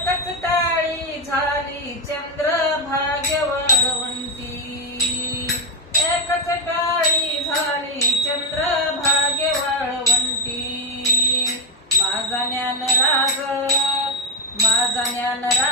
एकच टाळी झाली चंद्रभाग्य वाळवंटी, एकच टाळी झाली चंद्रभाग्य वाळवंटी. माझा ज्ञानराज, माझा ज्ञानराज